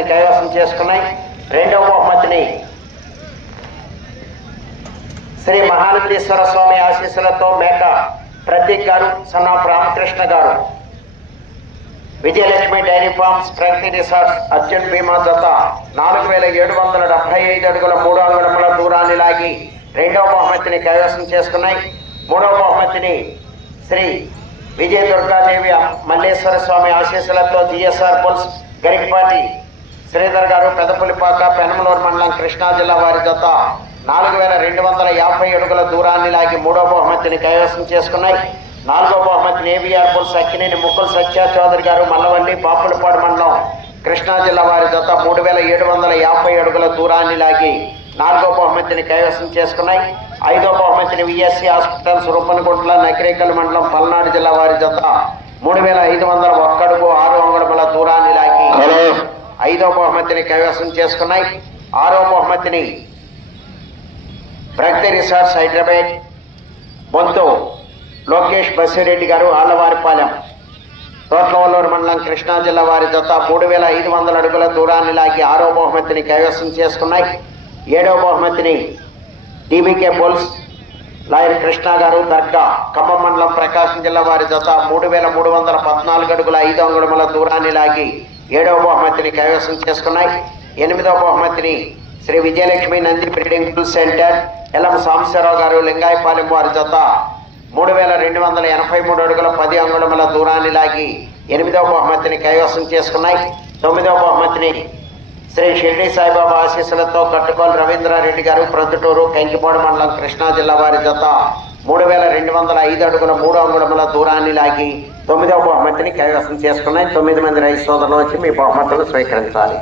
బహుమతిని కైవసం చేసుకున్నాయి. రెండవ బహుమతిని శ్రీ మహానందీశ్వర స్వామి ఆశీస్సులతో మేక ప్రతీక్ గారు సన్నా రామకృష్ణ గారు. Vijayalakshmi dairy farms Pragati resorts Arjun Bhima Datta నాలుగు వేల ఏడు వందల డెబ్బై ఐదు అడుగుల మూడు అంగుళముల దూరాన్ని లాగి రెండవ బహుమతిని కైవసం చేసుకున్నాయి. మూడవ బహుమతిని శ్రీ విజయ దుర్గాదేవి మల్లేశ్వర స్వామి ఆశీస్సులతో జిఎస్ఆర్ పుల్స్ గరికపాటి శ్రీధర్ గారు పెదపులిపాక పెనమలూరు మండలం కృష్ణా జిల్లా వారి జత నాలుగు వేల రెండు వందల యాభై అడుగుల దూరాన్ని లాగి మూడో బహుమతిని కైవసం చేసుకున్నాయి. నాలుగో బహుమతిని ఏబిఆర్ పుల్స్ అక్కినేని ముక్కుల సత్య చౌదరి గారు మల్లవల్లి బాపులపాడు మండలం కృష్ణా జిల్లా వారి జత మూడు వేల ఏడు వందల యాభై అడుగుల దూరాన్ని లాగి నాలుగో బహుమతిని కైవసం చేసుకున్నాయి. ఐదో బహుమతిని విఎస్సి హాస్పిటల్స్ రూపనగుంట్ల నకిరేకల్ మండలం పల్నాడు జిల్లా వారి జత మూడు వేల ఐదు వందల ఒక్కడుగు ఆరు బహుమతిని కైవసం చేసుకున్నాయి. ఆరో బహుమతిని ప్రగతి రిసార్ట్స్ హైదరాబాద్ బొంతు లోకేష్ బసిరెడ్డి గారు ఆళ్ళవారిపాలెం. తోట్లవల్లూరు మండలం కృష్ణా జిల్లా వారి జత మూడు వేల ఐదు వందల అడుగుల దూరాన్ని లాగి ఆరో బహుమతిని కైవసం చేసుకున్నాయి. ఏడో బహుమతిని టీబీకే పోల్స్ లాయర్ కృష్ణ గారు దర్గా ఖమ్మం మండలం ప్రకాశం జిల్లా వారి జత మూడు వేల మూడు వందల పద్నాలుగు అడుగుల ఐదు అంగుళముల దూరాన్ని లాగి ఏడవ బహుమతిని కైవసం చేసుకున్నాయి. ఎనిమిదవ బహుమతిని Shri Vijayalakshmi Nandi breeding to centre L M Sambasivarao గారు లింగాయపాలెం వారి జత. మూడు వేల రెండు వందల ఎనభై మూడు అడుగుల పది అంగుళముల దూరాన్ని లాగి ఎనిమిదవ బహుమతిని కైవసం చేసుకున్నాయి. తొమ్మిదవ బహుమతిని శ్రీ షిర్డి సాయిబాబా ఆశీస్సులతో కట్టుకోలు రవీంద్రారెడ్డి గారు ప్రొద్దుటూరు కంకిపోడు మండలం కృష్ణా జిల్లా వారి జత. మూడు వేల రెండు వందల ఐదు అడుగుల మూడు అంగుళముల దూరాన్ని లాగి తొమ్మిదవ బహుమతిని కైవసం చేసుకున్నాయి. తొమ్మిది మంది రైతు సోదరులు వచ్చి మీ బహుమతులు స్వీకరించాలి.